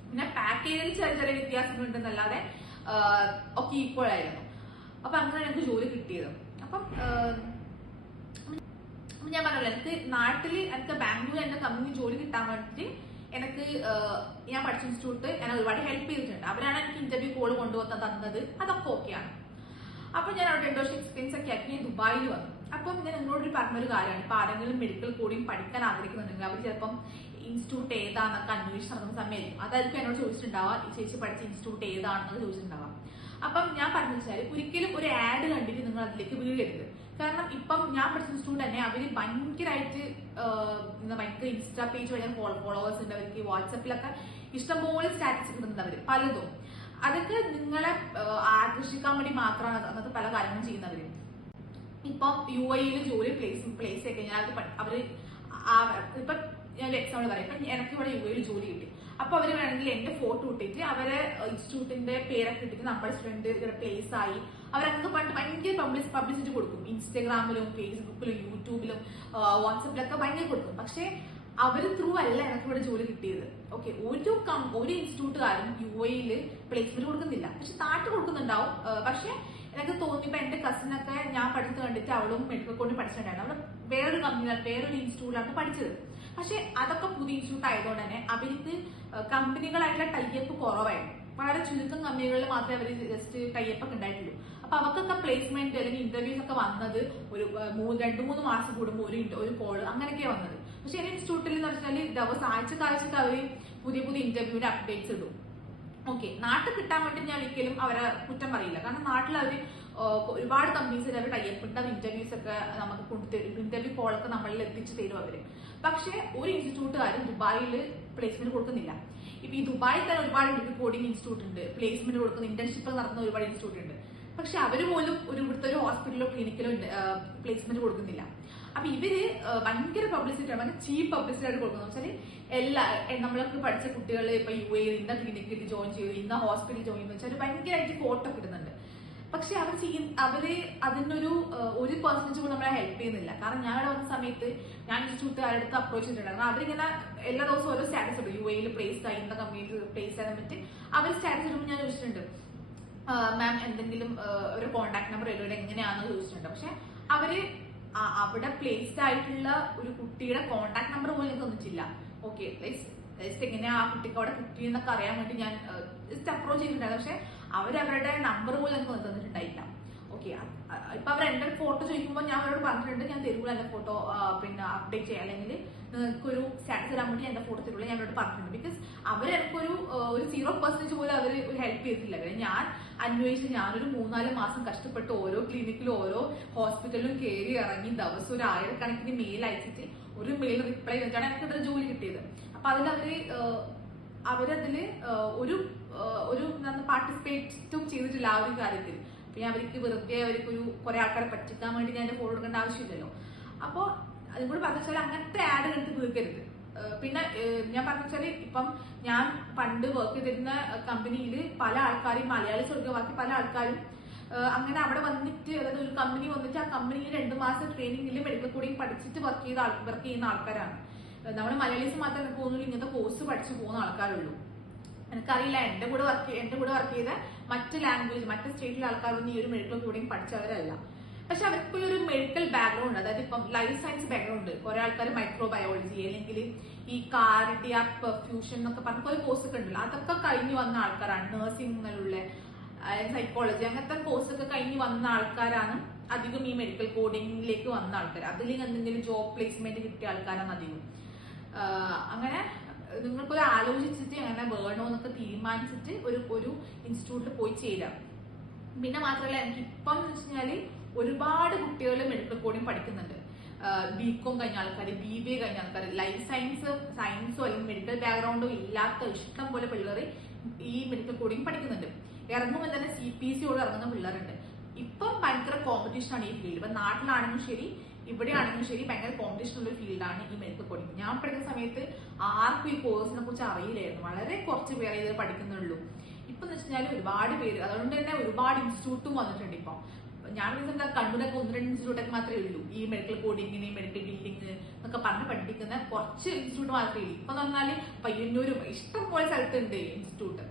പിന്നെ പാക്കേജിൽ ചെറിയ ചെറിയ വ്യത്യാസങ്ങളുണ്ടെന്നല്ലാതെ ഒക്കെ ഈക്വൽ ആയിരുന്നു. അപ്പൊ അങ്ങനെ എനിക്ക് ജോലി കിട്ടിയത്. അപ്പം അപ്പൊ ഞാൻ പറഞ്ഞല്ലോ എനിക്ക് നാട്ടിൽ എനിക്ക് ബാംഗ്ലൂർ എന്റെ കമ്പനി ജോലി കിട്ടാൻ വേണ്ടിട്ട് എനിക്ക് ഞാൻ പഠിച്ച ഇൻസ്റ്റിറ്റ്യൂട്ട് എന്നെ ഒരുപാട് ഹെൽപ്പ് ചെയ്തിട്ടുണ്ട്. അവരാണ് എനിക്ക് ഇന്റർവ്യൂ കോൾ കൊണ്ടുവന്ന് തന്നത്. അതൊക്കെ ഓക്കെയാണ് അപ്പൊ ഞാൻ അവിടെ രണ്ടു വർഷം എക്സ്പീരിയൻസ് ഒക്കെ ആക്കി ഞാൻ ദുബായിൽ വന്നു. അപ്പം ഞാൻ നിങ്ങളോട് പറഞ്ഞൊരു കാര്യമാണ്. ഇപ്പൊ ആരെങ്കിലും മെഡിക്കൽ കോഡിങ് പഠിക്കാൻ ആഗ്രഹിക്കുന്നുണ്ടെങ്കിൽ അവർ ചിലപ്പം ഇൻസ്റ്റിറ്റ്യൂട്ട് ഏതാണെന്നൊക്കെ അന്വേഷിച്ച് നടക്കുന്ന സമയമായിരിക്കും. അതായിരിക്കും എന്നോട് ചോദിച്ചിട്ടുണ്ടാവുക ചേച്ചി പഠിച്ച ഇൻസ്റ്റിറ്റ്യൂട്ട് ഏതാണെന്ന് ചോദിച്ചിട്ടുണ്ടാവാം അപ്പം ഞാൻ പറഞ്ഞു വെച്ചാൽ ഒരിക്കലും ഒരു ആഡ് കണ്ടിട്ട് നിങ്ങൾ അതിലേക്ക് വീഴരുത്. കാരണം ഇപ്പം ഞാൻ പഠിച്ച ഇൻസ്റ്റിറ്റ്യൂട്ട് തന്നെ അവർ ഭയങ്കരമായിട്ട് ഭയങ്കര ഇൻസ്റ്റാ പേജ് ഭയങ്കര ഫോളോവേഴ്സ് ഉണ്ട് അവർക്ക് വാട്സപ്പിലൊക്കെ ഇഷ്ടംപോലെ സ്റ്റാറ്റസ് ഇടുന്നുണ്ട് അവർ പലതും. അതൊക്കെ നിങ്ങളെ ആകർഷിക്കാൻ വേണ്ടി മാത്രമാണ് അങ്ങനത്തെ പല കാര്യങ്ങളും ചെയ്യുന്നവര്. ഇപ്പം യു എയിൽ ജോലി പ്ലേസ് പ്ലേസ് ആയി കഴിഞ്ഞാൽ അവർ ഇപ്പം ഞാൻ എക്സാമ്പിൾ പറയാം. ഇപ്പൊ എനിക്ക് ഇവിടെ യു എയിൽ ജോലി കിട്ടി. അപ്പൊ അവർ വേണമെങ്കിൽ എന്റെ ഫോട്ടോ ഇട്ടിട്ട് അവരെ ഇൻസ്റ്റിറ്റ്യൂട്ടിന്റെ പേരൊക്കെ ഇട്ടിട്ട് നമ്മുടെ സ്റ്റുഡന്റ് പ്ലേസ് ആയി അവരൊക്കെ പണ്ട് ഭയങ്കര പബ്ലിസ് പബ്ലിസിറ്റി കൊടുക്കും. ഇൻസ്റ്റാഗ്രാമിലും ഫേസ്ബുക്കിലും യൂട്യൂബിലും വാട്സപ്പിലൊക്കെ ഭയങ്കര കൊടുക്കും. പക്ഷെ അവർ ത്രൂ അല്ല എനിക്ക് ഇവിടെ ജോലി കിട്ടിയത്. ഓക്കെ ഒരു കം- ഒരു ഇൻസ്റ്റിറ്റ്യൂട്ടുകാരും യു എയിൽ പ്ലേസ്മെന്റ് കൊടുക്കുന്നില്ല. പക്ഷെ താട്ട് കൊടുക്കുന്നുണ്ടാവും. പക്ഷെ എനിക്ക് തോന്നി ഇപ്പൊ എന്റെ കസിനൊക്കെ ഞാൻ പഠിച്ചു കണ്ടിട്ട് അവളും മെഡിക്കൽ കോഡിൽ പഠിച്ചിട്ടുണ്ടായിരുന്നു അവൾ വേറൊരു കമ്പനിയിലാണ് വേറൊരു ഇൻസ്റ്റിറ്റ്യൂട്ടിലാണ് പഠിച്ചത്. പക്ഷെ അതൊക്കെ പുതിയ ഇൻസ്റ്റിറ്റ്യൂട്ട് ആയതുകൊണ്ട് തന്നെ അവർക്ക് കമ്പനികളായിട്ടുള്ള ടൈപ്പ് കുറവായിരുന്നു. വളരെ ചുരുക്കം കമ്പനികളിൽ മാത്രമേ അവർ ജസ്റ്റ് ടൈപ്പ് ഒക്കെ ഉണ്ടായിട്ടുള്ളൂ. അപ്പൊ അവർക്കൊക്കെ പ്ലേസ്മെന്റ് അല്ലെങ്കിൽ ഇന്റർവ്യൂസ് ഒക്കെ വന്നത് ഒരു മൂന്ന് രണ്ട് മൂന്ന് മാസം കൂടുമ്പോൾ ഒരു ഒരു കോൾ അങ്ങനെയൊക്കെയാണ് വന്നത്. പക്ഷെ എന്റെ ഇൻസ്റ്റിറ്റ്യൂട്ടിൽ എന്ന് വെച്ചാൽ ദിവസം ആഴ്ചക്ക് ആഴ്ചക്ക് അവർ പുതിയ പുതിയ ഇന്റർവ്യൂവിന്റെ അപ്ഡേറ്റ്സ് ഇടും. ഓക്കെ നാട്ടിൽ കിട്ടാൻ വേണ്ടി ഞാൻ ഒരിക്കലും അവരെ കുറ്റം പറയില്ല. കാരണം നാട്ടിൽ അവർ ഒരുപാട് കമ്പനീസ് അവർ ടൈപ്പിട്ട ഇന്റർവ്യൂസ് ഒക്കെ നമുക്ക് കൊണ്ടുതരും ഇന്റർവ്യൂ കോളൊക്കെ നമ്മളിൽ എത്തിച്ചു തരും അവർ. പക്ഷെ ഒരു ഇൻസ്റ്റിറ്റ്യൂട്ടുകാരും ദുബായിൽ പ്ലേസ്മെന്റ് കൊടുക്കുന്നില്ല. ഇപ്പൊ ഈ ദുബായിൽ തന്നെ ഒരുപാട് ഡിഗ്രി കോഡിംഗ് ഇൻസ്റ്റിറ്റ്യൂട്ട് ഉണ്ട് പ്ലേസ്മെന്റ് കൊടുക്കുന്ന. ഇന്റേൺഷിപ്പ് നടത്തുന്ന ഒരുപാട് ഇൻസ്റ്റിറ്റ്യൂട്ട് ഉണ്ട് പക്ഷെ അവർ പോലും ഒരു ഇവിടുത്തെ ഒരു ഹോസ്പിറ്റലോ ക്ലിനിക്കിലോ പ്ലേസ്മെന്റ് കൊടുക്കുന്നില്ല. അപ്പൊ ഇവർ ഭയങ്കര പബ്ലിസിറ്റി ഭയങ്കര ചീപ്പ് പബ്ലിസിറ്റി ആയിട്ട് കൊടുക്കുന്നത്. വെച്ചാൽ എല്ലാ നമ്മളൊക്കെ പഠിച്ച കുട്ടികൾ ഇപ്പൊ യു എ ഇന്ന ക്ലിനിക്കിൽ ജോയിൻ ചെയ്യും ഇന്ന ഹോസ്പിറ്റലിൽ ജോയിൻ ചെയ്യുന്ന വെച്ചാൽ ഭയങ്കരമായിട്ട് ഫോട്ടോ കിട്ടുന്നുണ്ട് പക്ഷെ അവർ ചെയ്യുന്ന അവർ അതിനൊരു ഒരു പെർസെന്റേജ് പോലും നമ്മളെ ഹെൽപ്പ് ചെയ്യുന്നില്ല. കാരണം ഞാൻ ഇവിടെ വന്ന സമയത്ത് ഞാൻ ഇൻസ്റ്റിറ്റ്യൂട്ടുകാരുടെ അടുത്ത് അപ്രോച്ച് ചെയ്തിട്ടുണ്ടായിരുന്നു. അവരിങ്ങനെ എല്ലാ ദിവസവും ഓരോ സ്റ്റാറ്റസ് ഇടും. യു എയിൽ പ്ലേസ് ആയി ഇന്ന കമ്പനിയിൽ പ്ലേസ് ആയി പറ്റി അവർ സ്റ്റാറ്റസ് ഇടുമ്പോൾ ഞാൻ ചോദിച്ചിട്ടുണ്ട് മാം എന്തെങ്കിലും ഒരു കോൺടാക്ട് നമ്പർ ഇവിടെ എങ്ങനെയാണെന്ന് ചോദിച്ചിട്ടുണ്ട്. പക്ഷെ അവർ അവിടെ പ്ലേസ്ഡ് ആയിട്ടുള്ള ഒരു കുട്ടിയുടെ കോൺടാക്ട് നമ്പർ പോലും തന്നിട്ടില്ല. ഓക്കെ ജസ്റ്റ് എങ്ങനെയാ ആ കുട്ടിക്ക് അവിടെ കുട്ടി എന്നൊക്കെ അറിയാൻ വേണ്ടി ഞാൻ ജസ്റ്റ് അപ്രോച്ച് ചെയ്തിട്ടുണ്ടായിരുന്നു. പക്ഷെ അവരവരുടെ നമ്പർ പോലും എനിക്ക് തന്നിട്ടുണ്ടായില്ല. ഓക്കെ ഇപ്പൊ അവർ എന്റെ ഫോട്ടോ ചോദിക്കുമ്പോൾ ഞാൻ അവരോട് പറഞ്ഞിട്ടുണ്ട് ഞാൻ തരുമ്പോൾ എന്റെ ഫോട്ടോ പിന്നെ അപ്ഡേറ്റ് ചെയ്യാം അല്ലെങ്കിൽ നിങ്ങൾക്ക് ഒരു സ്റ്റാറ്റസ് ഇടാൻ വേണ്ടി എന്റെ ഫോട്ടോ തരുള്ളൂ ഞാൻ അവരോട് പറഞ്ഞിട്ടുണ്ട്. ബിക്കോസ് അവർ എനിക്കൊരു ഒരു സീറോ പെർസെന്റ് പോലും അവർ ഒരു ഹെൽപ്പ് ചെയ്തിട്ടില്ല. അവരെ ഞാൻ അന്വേഷിച്ച് ഞാനൊരു മൂന്നാൽ മാസം കഷ്ടപ്പെട്ട് ഓരോ ക്ലിനിക്കിലും ഓരോ ഹോസ്പിറ്റലിലും കയറി ഇറങ്ങി ദിവസം ഒരു ആയിരക്കണക്കിന് മെയിൽ അയച്ചിട്ട് ഒരു മെയിൽ റിപ്ലൈ ചെയ്തിട്ടാണ് എനിക്ക് ഇതൊരു ജോലി കിട്ടിയത്. അപ്പൊ അതിലവര് ആ, ഒരു ഒരു പാർട്ടിസിപ്പേറ്റും ചെയ്തിട്ടില്ല ആ ഒരു കാര്യത്തിൽ. പിന്നെ അവർക്ക് വെറുതെ അവർക്ക് ഒരു കുറെ ആൾക്കാരെ പറ്റിക്കാൻ വേണ്ടി ഞാൻ ഫോൺ എടുക്കേണ്ട ആവശ്യമില്ലല്ലോ. അപ്പോ അതും കൂടി പറഞ്ഞു വെച്ചാൽ അങ്ങനത്തെ ആഡ് എടുത്ത് തീർക്കരുത്. പിന്നെ ഞാൻ പറഞ്ഞു വെച്ചാൽ ഇപ്പം ഞാൻ പണ്ട് വർക്ക് ചെയ്തിരുന്ന കമ്പനിയിൽ പല ആൾക്കാരും മലയാളി സ്വർഗമാക്കി പല ആൾക്കാരും അങ്ങനെ അവിടെ വന്നിട്ട് അതായത് ഒരു കമ്പനി വന്നിട്ട് ആ കമ്പനിയിൽ രണ്ട് മാസം ട്രെയിനിങ്ങിൽ മെഡിക്കൽ കോഡിങ് പഠിച്ചിട്ട് വർക്ക് ചെയ്ത വർക്ക് ചെയ്യുന്ന ആൾക്കാരാണ്. നമ്മൾ മലയാളീസ് മാത്രമേ എനിക്ക് തോന്നുന്നു ഇങ്ങനത്തെ കോഴ്സ് പഠിച്ചു പോകുന്ന ആൾക്കാരുള്ളൂ. എനിക്കറിയില്ല എന്റെ കൂടെ വർക്ക് എന്റെ കൂടെ വർക്ക് ചെയ്ത മറ്റ് ലാംഗ്വേജ് മറ്റ് സ്റ്റേറ്റിലെ ആൾക്കാരൊന്നും ഈ ഒരു മെഡിക്കൽ കോഡിങ് പഠിച്ചവരല്ല. പക്ഷെ അവർക്ക് ഒരു മെഡിക്കൽ ബാക്ക്ഗ്രൗണ്ട് അതായത് ഇപ്പം ലൈഫ് സയൻസ് ബാക്ക്ഗ്രൗണ്ട് കുറെ ആൾക്കാർ മൈക്രോ ബയോളജി അല്ലെങ്കിൽ ഈ കാർഡിയാക് പെർഫ്യൂഷൻ എന്നൊക്കെ പറഞ്ഞ കുറെ കോഴ്സ് ഒക്കെ ഉണ്ടല്ലോ. അതൊക്കെ കഴിഞ്ഞു വന്ന ആൾക്കാരാണ്. നഴ്സിംഗിലുള്ള സൈക്കോളജി അങ്ങനത്തെ കോഴ്സ് ഒക്കെ കഴിഞ്ഞ് വന്ന ആൾക്കാരാണ് അധികം ഈ മെഡിക്കൽ കോഡിങ്ങിലേക്ക് വന്ന ആൾക്കാർ അതിൽ എന്തെങ്കിലും ജോബ് പ്ലേസ്മെന്റ് കിട്ടിയ ആൾക്കാരാണ് അധികം. അങ്ങനെ നിങ്ങൾക്കൊരു ആലോചിച്ചിട്ട് അങ്ങനെ വേണോ എന്നൊക്കെ തീരുമാനിച്ചിട്ട് ഒരു ഒരു ഇൻസ്റ്റിറ്റ്യൂട്ടിൽ പോയി ചെയ്താൽ പിന്നെ മാത്രമല്ല എനിക്ക് ഇപ്പം എന്ന് വെച്ച് കഴിഞ്ഞാൽ ഒരുപാട് കുട്ടികൾ മെഡിക്കൽ കോഡിങ് പഠിക്കുന്നുണ്ട്. ബികോം കഴിഞ്ഞ ആൾക്കാർ ബി ബി എ കഴിഞ്ഞ ആൾക്കാർ ലൈഫ് സയൻസ് സയൻസോ അല്ലെങ്കിൽ മെഡിക്കൽ ബാക്ക്ഗ്രൗണ്ടോ ഇല്ലാത്ത ഇഷ്ടം പോലെ പിള്ളേർ ഈ മെഡിക്കൽ കോഡിങ് പഠിക്കുന്നുണ്ട്. ഇറങ്ങുമ്പോൾ തന്നെ സി പി സിയോട് ഇറങ്ങുന്ന പിള്ളേരുണ്ട്. ഇപ്പം ഭയങ്കര കോമ്പറ്റീഷൻ ആണ് ഈ ഫീൽഡ് ഇപ്പൊ നാട്ടിലാണെങ്കിലും ശരി ഇവിടെ ആണെങ്കിലും ശരി ഭയങ്കര കോമ്പറ്റീഷൻ ഉള്ള ഫീൽഡാണ് ഈ മെഡിക്കൽ കോഡിങ് ഞാൻ പഠിക്കുന്ന സമയത്ത് ആർക്കും ഈ കോഴ്സിനെ കുറിച്ച് അറിയില്ലായിരുന്നു. വളരെ കുറച്ച് പേരെ ഇത് പഠിക്കുന്നുള്ളൂ. ഇപ്പൊ എന്ന് വെച്ചാൽ ഒരുപാട് പേര് അതുകൊണ്ട് തന്നെ ഒരുപാട് ഇൻസ്റ്റിറ്റ്യൂട്ടും വന്നിട്ടുണ്ട് ഇപ്പൊ. ഞാൻ എന്താ കണ്ണൂരൊക്കെ ഒന്ന് രണ്ട് ഇൻസ്റ്റിറ്റ്യൂട്ടൊക്കെ മാത്രമേ ഉള്ളൂ. ഈ മെഡിക്കൽ കോഡിങ്ങിന് മെഡിക്കൽ ബിൽഡിംഗ് എന്നൊക്കെ പറഞ്ഞ് പഠിപ്പിക്കുന്ന കുറച്ച് ഇൻസ്റ്റിറ്റ്യൂട്ട് മാത്രമേ ഉള്ളൂ. ഇപ്പൊ എന്ന് പറഞ്ഞാൽ പയ്യന്നൂരും ഇഷ്ടംപോലെ സ്ഥലത്തുണ്ട് ഇൻസ്റ്റിറ്റ്യൂട്ട്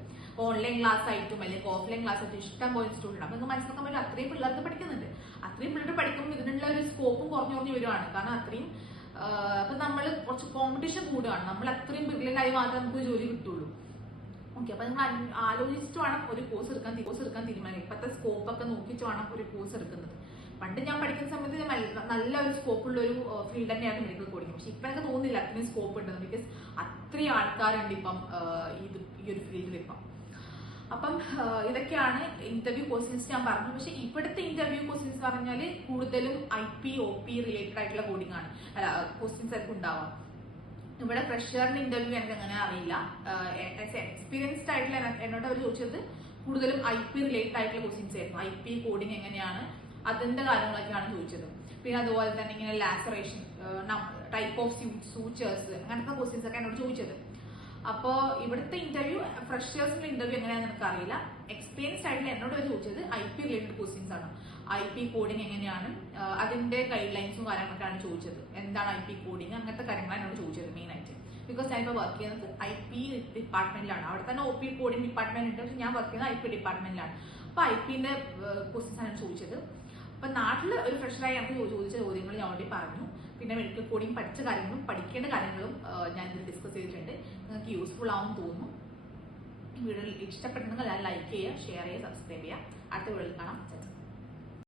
ഓൺലൈൻ ക്ലാസ് ആയിട്ടും അല്ലെങ്കിൽ ഓഫ്ലൈൻ ക്ലാസ് ആയിട്ടും ഇഷ്ടം പോലെ ഉണ്ട്. അപ്പൊ നമുക്ക് മനസ്സിലാക്കാൻ പറ്റും അത്രയും പിള്ളേർക്ക് പഠിക്കുന്നുണ്ട്. അത്രയും പിള്ളേർ പഠിക്കുമ്പോൾ ഇതിനുള്ള ഒരു സ്കോപ്പും കുറഞ്ഞു കുറഞ്ഞു വരുവാണ്. കാരണം അത്രയും അപ്പൊ നമ്മൾ കുറച്ച് കോമ്പറ്റീഷൻ കൂടുകയാണ് നമ്മൾ അത്രയും ബ്രില്യന്റ് മാത്രമേ നമുക്ക് ജോലി കിട്ടുള്ളൂ. ഓക്കെ അപ്പൊ നിങ്ങൾ ആലോചിച്ചിട്ട് വേണം ഒരു കോഴ്സ് എടുക്കാൻ കോഴ്സ് എടുക്കാൻ തീരുമാനിക്കും ഇപ്പോഴത്തെ സ്കോപ്പ് ഒക്കെ നോക്കിയിട്ട് വേണം ഒരു കോഴ്സ് എടുക്കുന്നത്. പണ്ട് ഞാൻ പഠിക്കുന്ന സമയത്ത് നല്ല- ഒരു സ്കോപ്പുള്ള ഒരു ഫീൽഡ് തന്നെയാണ് മെഡിക്കൽ കോഡിങ് പക്ഷെ ഇപ്പൊ എനിക്ക് തോന്നുന്നില്ല അത്രയും സ്കോപ്പ് ഉണ്ടെന്ന്. ബിക്കോസ് അത്രയും ആൾക്കാരുണ്ട് ഇപ്പം ഇത് ഈ ഒരു ഫീൽഡിൽ ഇപ്പം. അപ്പം ഇതൊക്കെയാണ് ഇന്റർവ്യൂ ക്വസ്റ്റ്യൻസ് ഞാൻ പറഞ്ഞു പക്ഷെ ഇവിടുത്തെ ഇന്റർവ്യൂ ക്വസ്റ്റ്യൻസ് പറഞ്ഞാൽ കൂടുതലും I P O P related ആയിട്ടുള്ള കോഡിംഗ് ആണ്. ക്വസ്റ്റ്യൻസ് ആയിരിക്കും ഉണ്ടാവാം. ഇവിടെ ഫ്രഷറിന്റെ ഇന്റർവ്യൂ എനിക്ക് അങ്ങനെ അറിയില്ല. എക്സ്പീരിയൻസ്ഡ് ആയിട്ടുള്ള എന്നെ- എന്നോട് അവർ ചോദിച്ചത് കൂടുതലും ഐ പി റിലേറ്റഡ് ആയിട്ടുള്ള ക്വസ്റ്റ്യൻസ് ആയിരുന്നു. ഐ പി കോഡിംഗ് എങ്ങനെയാണ് അതിന്റെ കാര്യങ്ങളൊക്കെയാണ് ചോദിച്ചത്. പിന്നെ അതുപോലെ തന്നെ ഇങ്ങനെ ലാസറേഷൻ ടൈപ്പ് ഓഫ് സൂച്ചേഴ്സ് അങ്ങനത്തെ ക്വസ്റ്റ്യൻസ് ഒക്കെ എന്നോട് ചോദിച്ചത്. അപ്പോ ഇവിടുത്തെ ഇന്റർവ്യൂ ഫ്രഷേഴ്സിന്റെ ഇന്റർവ്യൂ എങ്ങനെയാണെന്ന് എനിക്ക് അറിയില്ല എക്സ്പീരിയൻസ് ആയിട്ട് എന്നോട് ചോദിച്ചത് ഐ പി റിലേറ്റഡ് ക്വസ്റ്റ്യൻസ് ആണ്. ഐ പി കോഡിംഗ് എങ്ങനെയാണ്? അതിന്റെ ഗൈഡ് ലൈൻസും കാര്യങ്ങളൊക്കെയാണ് ചോദിച്ചത്. എന്താണ് ഐ പി കോഡിംഗ് അങ്ങനത്തെ കാര്യങ്ങളാണ് എന്നോട് ചോദിച്ചത് മെയിൻ ആയിട്ട്. ബിക്കോസ് ഞാൻ ഇപ്പോൾ വർക്ക് ചെയ്യുന്നത് ഐ പി ഡിപ്പാർട്ട്മെന്റിലാണ് അവിടെ തന്നെ ഒ പി കോഡിംഗ് ഡിപ്പാർട്ട്മെന്റ് ഉണ്ട്. പക്ഷെ ഞാൻ വർക്ക് ചെയ്യുന്നത് ഐ പി ഡിപ്പാർട്ട്മെന്റിലാണ് അപ്പൊ ഐ പിന്റെ ക്വസ്റ്റ്യൻസ് ആണ് ചോദിച്ചത്. അപ്പൊ നാട്ടിൽ ഒരു ഫ്രഷറായി ഞങ്ങൾക്ക് ചോദിച്ച ചോദ്യങ്ങൾ ഞാൻ ഓൾറെഡി പറഞ്ഞു. പിന്നെ മെഡിക്കൽ കോഡിംഗ് പഠിച്ച കാര്യങ്ങളും പഠിക്കേണ്ട കാര്യങ്ങളും ഞാൻ ഇതിൽ ഡിസ്കസ് ചെയ്തിട്ടുണ്ട്. നിങ്ങൾക്ക് യൂസ്ഫുൾ ആവും തോന്നുന്നു. വീഡിയോ ഇഷ്ടപ്പെട്ടെങ്കിൽ ലൈക്ക് ചെയ്യുക ഷെയർ ചെയ്യുക സബ്സ്ക്രൈബ് ചെയ്യുക. അടുത്ത വീഡിയോയിൽ കാണാം.